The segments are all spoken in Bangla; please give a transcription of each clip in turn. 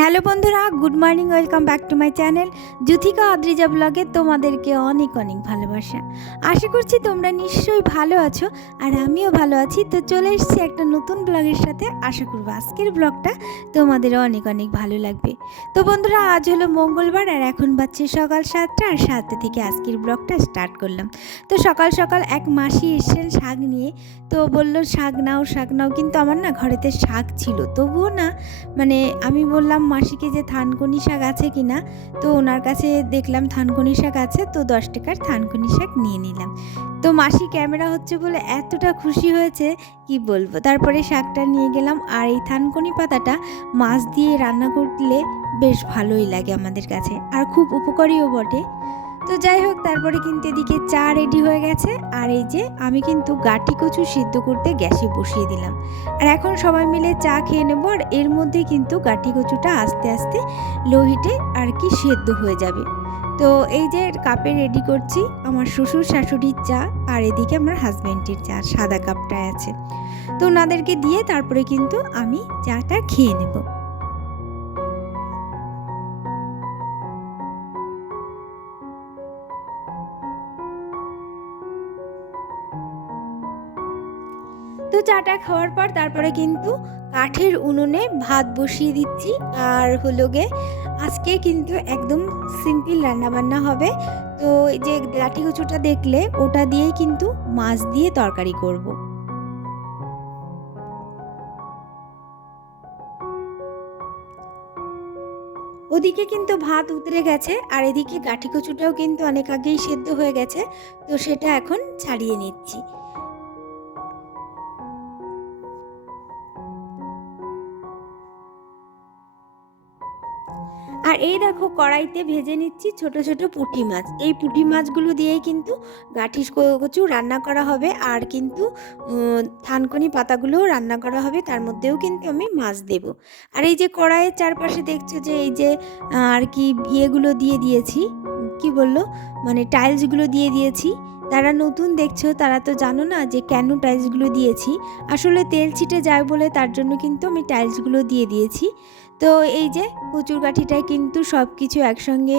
হ্যালো বন্ধুরা, good morning, welcome back to my channel Juthika Adrija ব্লগে তোমাদেরকে অনেক অনেক ভালোবাসা। আশা করছি তোমরা নিশ্চয়ই ভালো আছো আর আমিও ভালো আছি। তো চলে এসেছি একটা নতুন ব্লগের সাথে। আশা করবো আজকের ব্লগটা তোমাদের অনেক অনেক ভালো লাগবে। তো বন্ধুরা, আজ হলো মঙ্গলবার আর এখন বাজছে সকাল 7টা, আর 7টা থেকে আজকের ব্লগটা স্টার্ট করলাম। তো সকাল সকাল এক মাসি এসছেন শাক নিয়ে। তো বললো শাক নাও শাক নাও, কিন্তু আমার না ঘরেতে শাক ছিল, তবুও না আমি বললাম মাসিকে যে থানকুনি শাক আছে কি না। তো ওনার কাছে দেখলাম থানকুনি শাক আছে, তো 10 টাকার থানকুনি শাক নিয়ে নিলাম। তো মাসি ক্যামেরা হচ্ছে বলে এতটা খুশি হয়েছে কি বলবো। তারপরে শাকটা নিয়ে গেলাম, আর এই থানকুনি পাতাটা মাছ দিয়ে রান্না করলে বেশ ভালোই লাগে আমাদের কাছে, আর খুব উপকারীও বটে। তো যাই হোক, তারপরে কিন্তু এদিকে চা রেডি হয়ে গেছে, আর এই যে আমি কিন্তু গাটি কচু সিদ্ধ করতে গ্যাসে বসিয়ে দিলাম। আর এখন সবাই মিলে চা খেয়ে নেবো, আর এর মধ্যে কিন্তু গাটি কচুটা আস্তে আস্তে লো হিটে আর কি সেদ্ধ হয়ে যাবে। তো এই যে কাপে রেডি করছি আমার শ্বশুর শাশুড়ির চা, আর এদিকে আমার হাজব্যান্ডের চা সাদা কাপটায় আছে। তো ওনাদেরকে দিয়ে তারপরে কিন্তু আমি চাটা খেয়ে নেবো। তো চাটা খাওয়ার পর তারপরে কিন্তু কাঠের উনুনে ভাত বসিয়ে দিচ্ছি। আর হলো গে আজকে কিন্তু একদম সিম্পল রান্নাবান্না হবে। তো এই যে লাঠি কচুটা দেখলে ওটা দিয়েই কিন্তু মাছ দিয়ে তরকারি করব। ওদিকে কিন্তু ভাত উতরে গেছে, আর এদিকে গাঠি কচুটাও কিন্তু অনেক আগেই সেদ্ধ হয়ে গেছে। তো সেটা এখন ছাড়িয়ে নিচ্ছি। আর এই দেখো কড়াইতে ভেজে নিচ্ছি ছোট ছোট পুঁটি মাছ। এই পুঁটি মাছগুলো দিয়েই কিন্তু গাঠি কচু রান্না করা হবে, আর কিন্তু থানকুনি পাতাগুলোও রান্না করা হবে, তার মধ্যেও কিন্তু আমি মাছ দেব। আর এই যে কড়াইয়ের চারপাশে দেখছো যে এই যে আর কি ইয়েগুলো দিয়ে দিয়েছি, কি বললো টাইলসগুলো দিয়ে দিয়েছি। যারা নতুন দেখছো তারা তো জানো না যে কেন টাইলসগুলো দিয়েছি। আসলে তেল ছিটে যায় বলে তার জন্য কিন্তু আমি টাইলসগুলো দিয়ে দিয়েছি। তো এই যে কচুর গাঠিটায় কিন্তু সব কিছু একসঙ্গে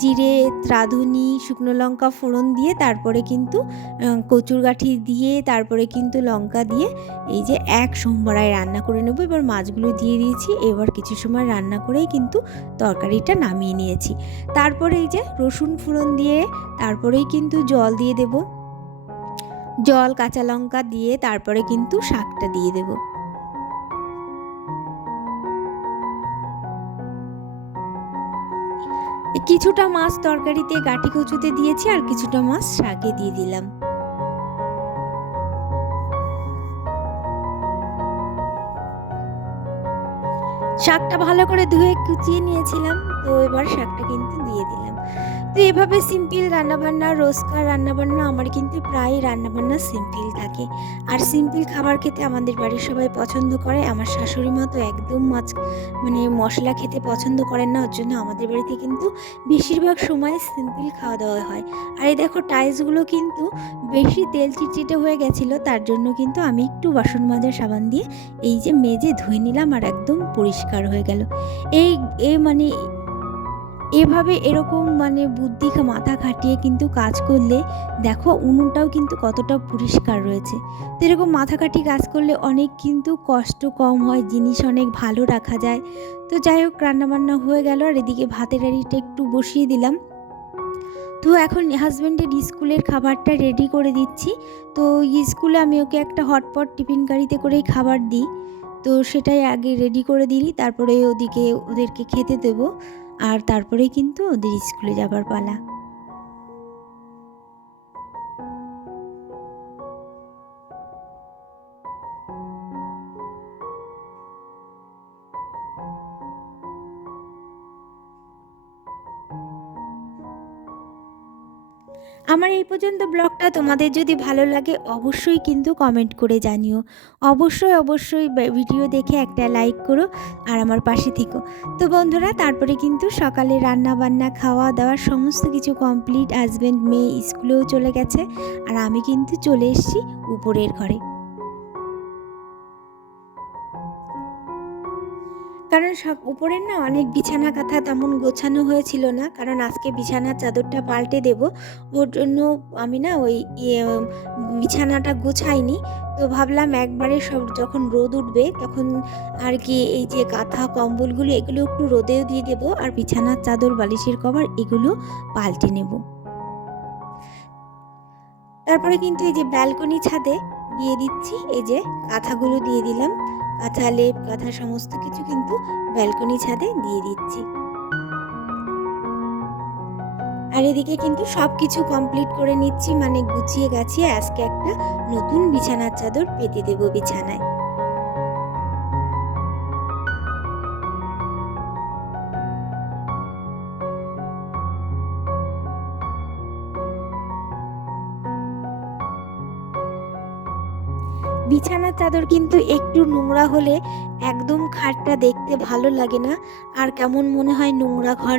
জিরে, রাঁধুনি, শুকনো লঙ্কা ফোড়ন দিয়ে তারপরে কিন্তু কচুর গাঠি দিয়ে তারপরে কিন্তু লঙ্কা দিয়ে এই যে এক সম্বরায় রান্না করে নেবো। এবার মাছগুলো দিয়ে দিয়েছি, এবার কিছু সময় রান্না করেই কিন্তু তরকারিটা নামিয়ে নিয়েছি। তারপরে এই যে রসুন ফোড়ন দিয়ে তারপরেই কিন্তু জল দিয়ে দেব। জল, কাঁচা লঙ্কা দিয়ে তারপরে কিন্তু শাকটা দিয়ে দেবো। কিছুটা মাছ তরকারিতে গাটি কচুতে দিয়েছি, আর কিছুটা মাছ শাকে দিয়ে দিলাম। শাকটা ভালো করে ধুয়ে কুচিয়ে নিয়েছিলাম, তো এবার শাকটা কিন্তু দিয়ে দিলাম। তো এভাবে সিম্পল রান্নাবান্না, রোজকার রান্নাবান্না আমার কিন্তু প্রায় রান্নাবান্না সিম্পল থাকে। আর সিম্পল খাবার খেতে আমাদের বাড়ির সবাই পছন্দ করে। আমার শাশুড়ি মা তো একদম মাছ মশলা খেতে পছন্দ করেন না, ওর জন্য আমাদের বাড়িতে কিন্তু বেশিরভাগ সময় সিম্পল খাওয়া দাওয়া হয়। আর এই দেখো টাইলসগুলো কিন্তু বেশি তেল চিটচিটে হয়ে গেছিলো, তার জন্য কিন্তু আমি একটু বাসন মাজার সাবান দিয়ে এই যে মেজে ধুয়ে নিলাম, আর একদম পরিষ্কার হয়ে গেল। এই এভাবে এরকম বুদ্ধি মাথা খাটিয়ে কিন্তু কাজ করলে দেখো উনুনটাও কিন্তু কতটা পরিষ্কার রয়েছে। তো এরকম মাথা খাটিয়ে কাজ করলে অনেক কিন্তু কষ্ট কম হয়, জিনিস অনেক ভালো রাখা যায়। তো যাই হোক, রান্নাবান্না হয়ে গেল, আর এদিকে ভাতের হাঁড়িটা একটু বসিয়ে দিলাম। তো এখন হাজব্যান্ডের স্কুলের খাবারটা রেডি করে দিচ্ছি। তো স্কুলে আমি ওকে একটা হটপট টিফিন গাড়িতে করেই খাবার দিই। তো সেটাই আগে রেডি করে দিই, তারপরে ওদিকে ওদেরকে খেতে দেবো, আর তারপরে কিন্তু ওদের স্কুলে যাবার পালা। আমার এই পর্যন্ত ব্লগটা তোমাদের যদি ভালো লাগে অবশ্যই কিন্তু কমেন্ট করে জানিও। অবশ্যই অবশ্যই ভিডিও দেখে একটা লাইক করো, আর আমার পাশে থেকো। তো বন্ধুরা, তারপরে কিন্তু সকালে রান্না বান্না খাওয়া দাওয়া সমস্ত কিছু কমপ্লিট। হাজব্যান্ড মেয়ে স্কুলেও চলে গেছে, আর আমি কিন্তু চলে এসেছি উপরের ঘরে। কারণ সব উপরের না অনেক বিছানা কাঁথা তেমন গোছানো হয়েছিল না, কারণ আজকে বিছানার চাদরটা পাল্টে দেব। ওর জন্য আমি না ওই বিছানাটা গোছাইনি। তো ভাবলাম একবারে সব যখন রোদ উঠবে তখন আর কি এই যে কাঁথা কম্বলগুলো এগুলো একটু রোদেও দিয়ে দেবো, আর বিছানার চাদর বালিশের কভার এগুলো পাল্টে নেব। তারপরে কিন্তু এই যে ব্যালকনি ছাদে দিয়ে দিচ্ছি, এই যে কাঁথাগুলো দিয়ে দিলাম, কাঁথা লেপ কাঁথা সমস্ত কিছু কিন্তু ব্যালকনি ছাদে দিয়ে দিচ্ছি। আর এদিকে কিন্তু সব কিছু কমপ্লিট করে নিচ্ছি, মানে গুছিয়ে গাছিয়ে আজকে একটা নতুন বিছানার চাদর পেতে দেবো বিছানায়। বিছানার চাদর কিন্তু একটু নোংরা হলে একদম খাটটা দেখতে ভালো লাগে না, আর কেমন মনে হয় নোংরা ঘর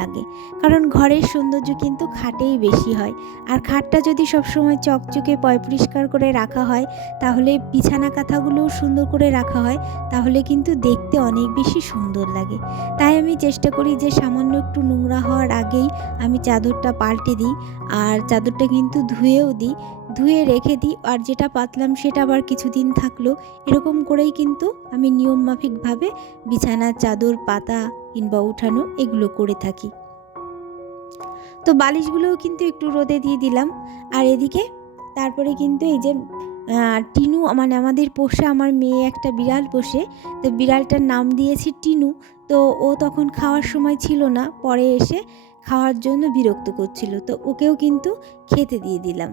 লাগে। কারণ ঘরের সৌন্দর্য কিন্তু খাটেই বেশি হয়, আর খাটটা যদি সবসময় চকচকে পরিষ্কার করে রাখা হয়, তাহলে বিছানা কাঁথাগুলোও সুন্দর করে রাখা হয়, তাহলে কিন্তু দেখতে অনেক বেশি সুন্দর লাগে। তাই আমি চেষ্টা করি যে সামান্য একটু নোংরা হওয়ার আগেই আমি চাদরটা পাল্টে দিই, আর চাদরটা কিন্তু ধুয়ে রেখে দিই, আর যেটা পাতলাম সেটা আবার কিছুদিন থাকলো। এরকম করেই কিন্তু আমি নিয়ম মাফিকভাবে বিছানার চাদর পাতা কিংবা উঠানো এগুলো করে থাকি। তো বালিশগুলোও কিন্তু একটু রোদে দিয়ে দিলাম। আর এদিকে তারপরে কিন্তু এই যে টিনু, মানে আমাদের পোষা, আমার মেয়ে একটা বিড়াল পোষে, তো বিড়ালটার নাম দিয়েছি টিনু। তো ও তখন খাওয়ার সময় ছিল না, পরে এসে খাওয়ার জন্য বিরক্ত করছিল, তো ওকেও কিন্তু খেতে দিয়ে দিলাম।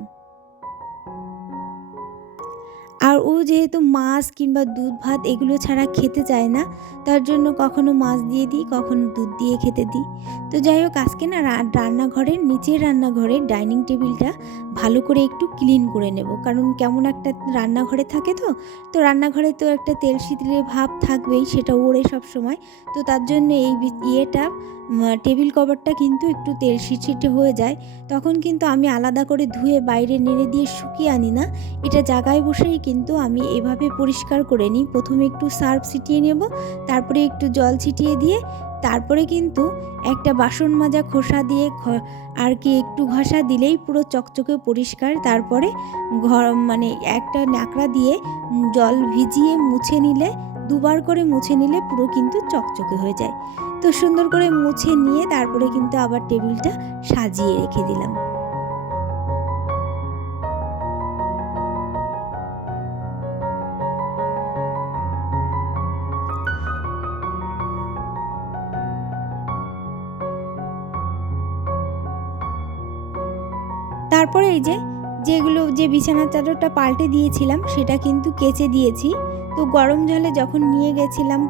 আর ও যেহেতু মাছ কিংবা দুধ ভাত এগুলো ছাড়া খেতে চায় না, তার জন্য কখনো মাছ দিয়ে দিই, কখনো দুধ দিয়ে খেতে দিই। তো যাই হোক, আজকে না রান্নাঘরের নিচের রান্নাঘরের ডাইনিং টেবিলটা ভালো করে একটু ক্লিন করে নেব, কারণ কেমন একটা রান্নাঘরে থাকে, তো রান্নাঘরে তো একটা তেল শীতলের ভাব থাকবেই, সেটা ওড়ে সব সময়। তো তার জন্য এই টেবিল কভারটা কিন্তু একটু তেল ছিটছিটে হয়ে যায়, তখন কিন্তু আমি আলাদা করে ধুয়ে বাইরে নেড়ে দিয়ে শুকিয়ে আনি না, এটা জায়গায় বসেই কিন্তু আমি এভাবে পরিষ্কার করে নিই। প্রথমে একটু সার্ফ ছিটিয়ে নেব, তারপরে একটু জল ছিটিয়ে দিয়ে, তারপরে কিন্তু একটা বাসন মাজা খোসা দিয়ে আর কি একটু ঘষা দিলেই পুরো চকচকে পরিষ্কার। তারপরে মানে একটা ন্যাকড়া দিয়ে জল ভিজিয়ে মুছে নিলে, দুবার করে মুছে নিলে পুরো কিন্তু চকচকে হয়ে যায়। তো সুন্দর করে মুছে নিয়ে তারপরে কিন্তু আবার টেবিলটা সাজিয়ে রেখে দিলাম। তারপরে এই যে বিছানার চাদরটা পাল্টে দিয়েছিলাম সেটা কিন্তু কেচে দিয়েছি। তো গরম জলে যখন নিয়ে গেছিলাম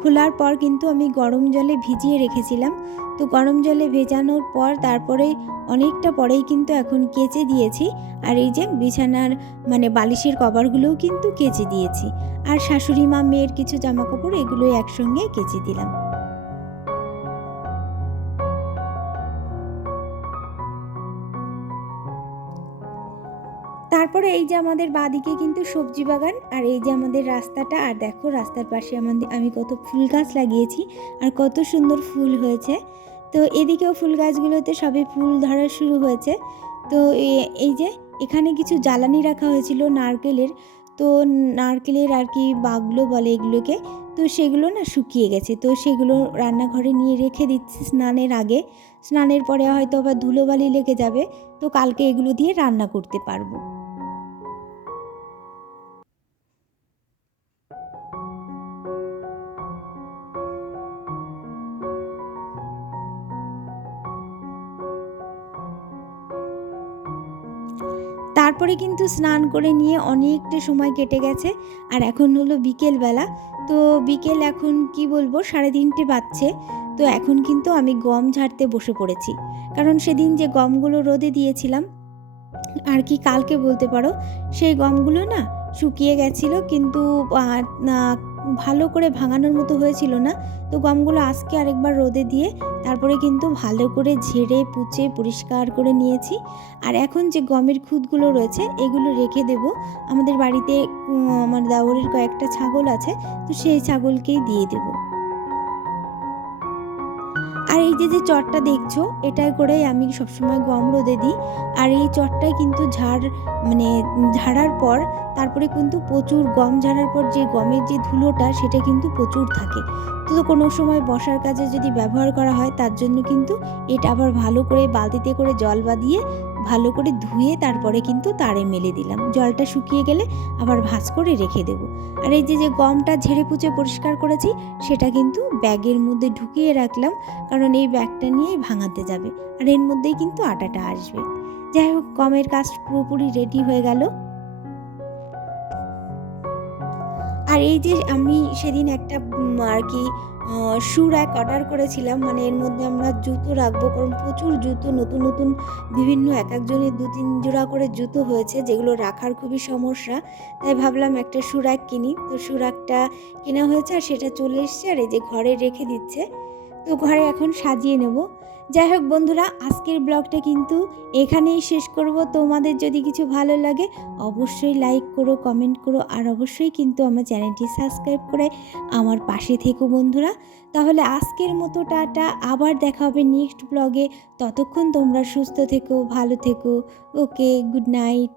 খোলার পর কিন্তু আমি গরম জলে ভিজিয়ে রেখেছিলাম। তো গরম জলে ভেজানোর পর তারপরে অনেকটা পরেই কিন্তু এখন কেচে দিয়েছি। আর এই যে বিছানার মানে বালিশের কভারগুলোও কিন্তু কেচে দিয়েছি। আর শাশুড়ি মা মেয়ের কিছু জামাকাপড় এগুলো একসঙ্গে কেচে দিলাম। তারপরে এই যে আমাদের বাঁদিকে কিন্তু সবজি বাগান, আর এই যে আমাদের রাস্তাটা, আর দেখো রাস্তার পাশে আমি কত ফুল গাছ লাগিয়েছি আর কত সুন্দর ফুল হয়েছে। তো এদিকেও ফুল গাছগুলোতে সবে ফুল ধরা শুরু হয়েছে। তো এই যে এখানে কিছু জ্বালানি রাখা হয়েছিল নারকেলের, তো নারকেলের আর কি বাগলো বলে এগুলোকে, তো সেগুলো না শুকিয়ে গেছে, তো সেগুলো রান্নাঘরে নিয়ে রেখে দিচ্ছি স্নানের আগে। স্নানের পরে হয়তো আবার ধুলোবালি লেগে যাবে, তো কালকে এগুলো দিয়ে রান্না করতে পারবো। তারপরে কিন্তু স্নান করে নিয়ে অনেকটা সময় কেটে গেছে, আর এখন হলো বিকেলবেলা। তো বিকেল এখন কি বলবো 3:30 বাজছে। তো এখন কিন্তু আমি গম ঝাড়তে বসে পড়েছি, কারণ সেদিন যে গমগুলো রোদে দিয়েছিলাম আর কি কালকে বলতে পারো, সেই গমগুলো না শুকিয়ে গেছিলো, কিন্তু ভালো করে ভাঙানোর মতো হয়েছিল না। তো গমগুলো আজকে আরেকবার রোদে দিয়ে তারপরে কিন্তু ভালো করে ঝেড়ে পুচে পরিষ্কার করে নিয়েছি। আর এখন যে গমের খুদগুলো রয়েছে এগুলো রেখে দেব। আমাদের বাড়িতে আমার দেওরের কয়েকটা ছাগল আছে, তো সেই ছাগলকেই দিয়ে দেব। আর এই যে চটটা দেখছো, এটাই করেই আমি সবসময় গম রোদে দিই। আর এই চটটাই কিন্তু ঝাড়ার পর তারপরে কিন্তু প্রচুর গম ঝাড়ার পর যে গমের যে ধুলোটা সেটা কিন্তু প্রচুর থাকে। তো কোনো সময় বসার কাজে যদি ব্যবহার করা হয় তার জন্য কিন্তু এটা আবার ভালো করে বালতিতে করে জল বাঁধিয়ে ভালো করে ধুয়ে তারপরে কিন্তু তারে মেলে দিলাম। জলটা শুকিয়ে গেলে আবার ভাঁজ করে রেখে দেব। আর এই যে গমটা ঝেড়ে পুচে পরিষ্কার করেছি সেটা কিন্তু ব্যাগের মধ্যে ঢুকিয়ে রাখলাম, কারণ এই ব্যাগটা নিয়েই ভাঙাতে যাবে আর এর মধ্যেই কিন্তু আটাটা আসবে। যাই হোক, গমের কাজ পুরোপুরি রেডি হয়ে গেল। আর এই যে আমি সেদিন একটা আর কি শু র্যাক অর্ডার করেছিলাম, মানে এর মধ্যে আমরা জুতো রাখবো, কারণ প্রচুর জুতো নতুন নতুন বিভিন্ন এক একজনের 2-3 জোড়া করে জুতো হয়েছে যেগুলো রাখার খুবই সমস্যা। তাই ভাবলাম একটা শু র্যাক কিনি। তো শু র্যাকটা কেনা হয়েছে আর সেটা চলে এসছে, আর এই যে ঘরে রেখে দিচ্ছে। তো ঘরে এখন সাজিয়ে নেব। যাই হোক বন্ধুরা, আজকের ব্লগটা কিন্তু এখানেই শেষ করব। তোমাদের যদি কিছু ভালো লাগে অবশ্যই লাইক করো, কমেন্ট করো, আর অবশ্যই কিন্তু আমার চ্যানেলটি সাবস্ক্রাইব করে আমার পাশে থেকো বন্ধুরা। তাহলে আজকের মতো টাটা, আবার দেখা হবে নেক্সট ব্লগে। ততক্ষণ তোমরা সুস্থ থেকো, ভালো থেকো। ওকে, গুড নাইট।